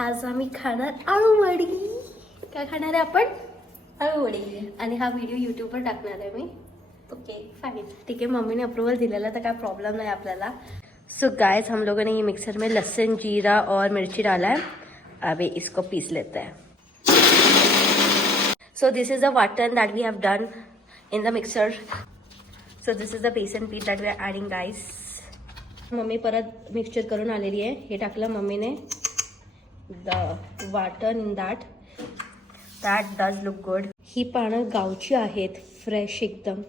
आज आम्ही खाणार आळूवडी. काय खाणार आहे आपण? आळूवडी. आणि हा व्हिडिओ यूट्यूबवर टाकणार आहे मी. ओके फाइन, ठीक है. मम्मी ने अप्रूवल दिलेला तर काय प्रॉब्लम नहीं आपल्याला. सो गाइस, हम लोगों ने ये मिक्सर में लहसुन, जीरा और मिर्ची डाला है. अभी इसको पीस लेते हैं. So this is the vatan that we have done in the mixer. So this is the besan peeth that we are adding guys. Mummy परत मिक्सचर करून आलेली आहे. हे टाकलं मम्मीने. The vatan in that does look good. ही पानं गावची आहेत, फ्रेश एकदम.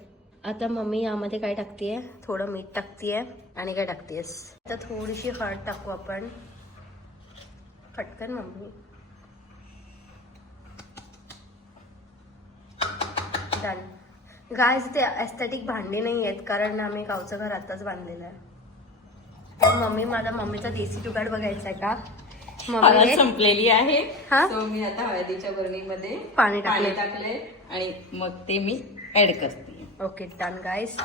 आता मम्मी यामध्ये काय टाकतीये? थोडं मीठ टाकतीये. आणि काय टाकतेस? आता थोडीशी हळद टाकू आपण. पटकन मम्मी. डन. गाइस, ते एस्थेटिक भांडी नाही आहेत कारण आम्ही गावचं घर आताच बांधलेलं आहे. तर मम्मीचा देसी जुगाड बघायचा आहे का? हळद संपलेली आहे. हा? सो मी आता हळदीच्या बरणीमध्ये पाणी टाकले आणि मग ते मी ऍड करते. Okay done guys.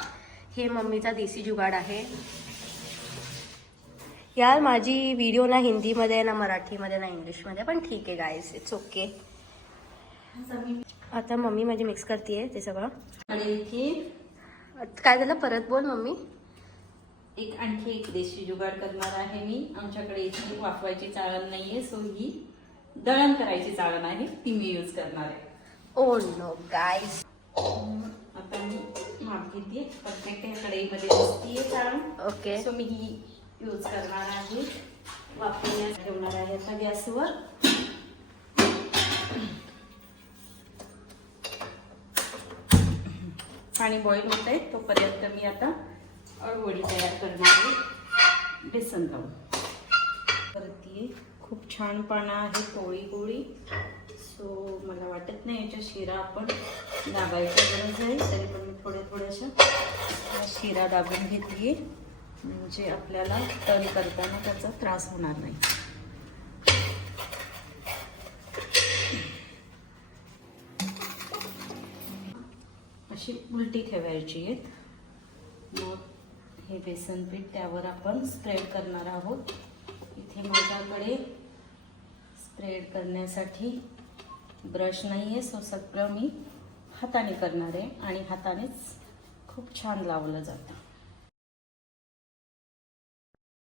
हे मम्मीचा देसी जुगाड आहे. यार माझी व्हिडिओ ना हिंदीमध्ये ना मराठीमध्ये ना इंग्लिशमध्ये, पण ठीक आहे गाइस, इट्स ओके. आता मम्मी माझी मिक्स करते ते सगळं. आणि इथे काय झालं? परत बोल मम्मी. आणखी एक देशी जुगाड करणार आहे मी. आमच्याकडे इथे वाफवायची चाळण नाहीये, सो ही दळण करायची चाळण आहे, ती मी यूज करणार आहे. Oh no guys. आता मी माप घेते. प्रत्येक कढईमध्ये असते चाळण. ओके. सो मी ही यूज करणार आहे. वाफवण्यास ठेवणार आहे आता गॅसवर. पाणी बॉईल होत आहे तोपर्यंत मी आता अळूवडी तयार करणार आहे बेसन लावून. परत खूप छान पानं आहे, पोळी पोळी. सो मला वाटत नाही याच्या शिरा आपण दाबायची गरज आहे, तरी पण मी थोड्याशा शिरा दाबून घेतली म्हणजे आपल्याला टर्न करताना त्याचा त्रास होणार नाही. अशी उलटी ठेवायची आहेत. मग हे बेसन पीठ त्यावर आपण स्प्रेड करणार आहोत. इथे माझ्याकडे स्प्रेड करण्यासाठी ब्रश नाही आहे, सो सगळं मी हाताने करणार आहे आणि हातानेच खूप छान लावलं जातं.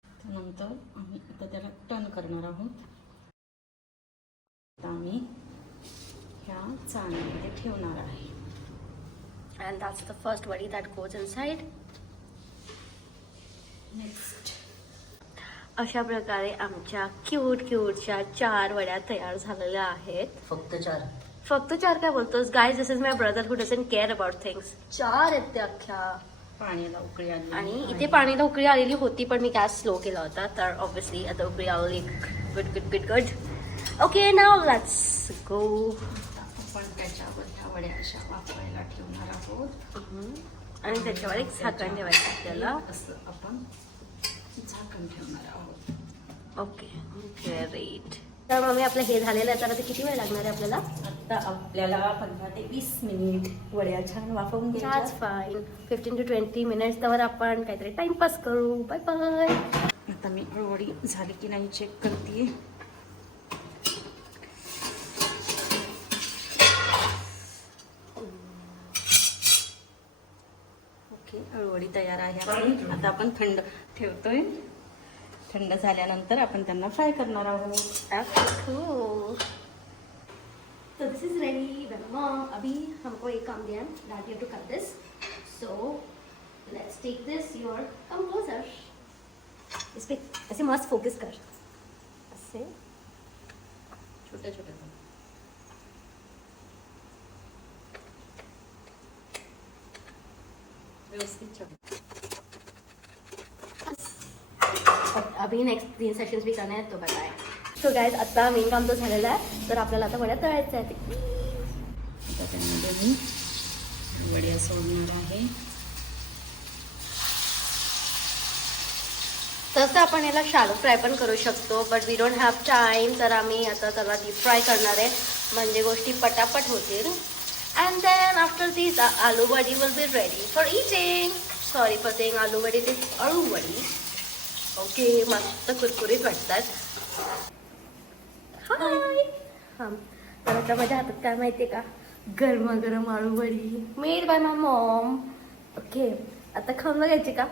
त्यानंतर आम्ही आता त्याला टर्न करणार आहोत. आता आम्ही ह्या चाळणीमध्ये ठेवणार आहे. And that's the first वडी that goes inside. नेक्स्ट अशा प्रकारे आमच्या क्यूटच्या 4 वड्या तयार झालेल्या आहेत. फक्त 4 काय बोलतोस? Guys, this is my brother who doesn't care about things. 4 आहेत ते अख्ख्या. पाण्याला उकळी आली आणि इथे पाणीला उकळी आलेली होती, पण मी गॅस स्लो केला होता, तर ऑब्विसली आता उकळी आली. Good. Okay, now let's go. आपण त्याच्यावर ह्या वड्या अशा वाफवायला ठेवणार आहोत. आणि त्याच्यावर एक झाकण ठेवायचं आपल्याला. असं आपण झाकण ठेवणार आहोत. Okay, great. तर मम्मी आपलं हे झालेलं आहे. तर आता किती वेळ लागणार आहे आपल्याला? आता आपल्याला 15 ते 20 मिनिट वड्या छान वाफवून घ्यायच्या. That's fine. 15 to 20 मिनिट्स त्यावर आपण काहीतरी टाइमपास करू. Bye bye. आता मी वडी झाली की नाही चेक करते. अळूवडी तयार आहे आपली. आता आपण थंड ठेवतोय. थंड झाल्यानंतर आपण त्यांना फ्राय करणार आहोत. So this is ready. Mom, अभी हमको एक काम दिया. Dad, you have to cut this. So let's take this. Come closer. इस पे ऐसे मस्त फोकस कर. ऐसे छोटे छोटे. अभी नेक्स्ट 3 सेशन्स भी करने हैं, तो बाय. सो गाइस, आता मेन काम तो झालेलं आहे. तर आपल्याला आता वड्या तळायच्या आहेत. आता त्यामध्ये मी वड्या सोडणार आहे. तसं आपण याला शॅलो फ्राय पण करू शकतो, but we don't have time. तर आम्ही आता त्याला डीप फ्राय करणार आहे, म्हणजे गोष्टी पटापट होतील. And then after this, aloo vadi will be ready for eating. Sorry for saying aloo vadi, it is aloo vadi. Okay, मस्त कुरकुरीत वाटतात. हां, तर आता माझ्या हातात काय माहिती आहे का, गरमागरम aluvadi made by my mom. Okay, आता खाऊन बघायची का?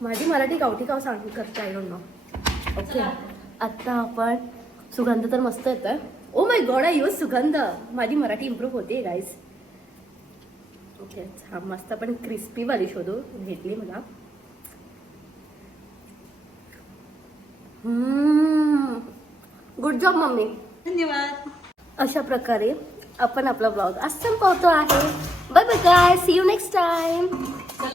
माझी मराठी गावठी काव सांग करते, आय डोंट नो. ओके, आता आपण सुगंध तर मस्त येतोय. Oh my God, I use सुगंध. माझी मराठी इम्प्रूव्ह होते गाईज. ओके, हा मस्त आपण क्रिस्पी वाली शोधू, भेटली मला. Good job mummy. धन्यवाद. अशा प्रकारे आपण आपला ब्लॉग आज संपवतो आहे. Bye bye guy, see you next time.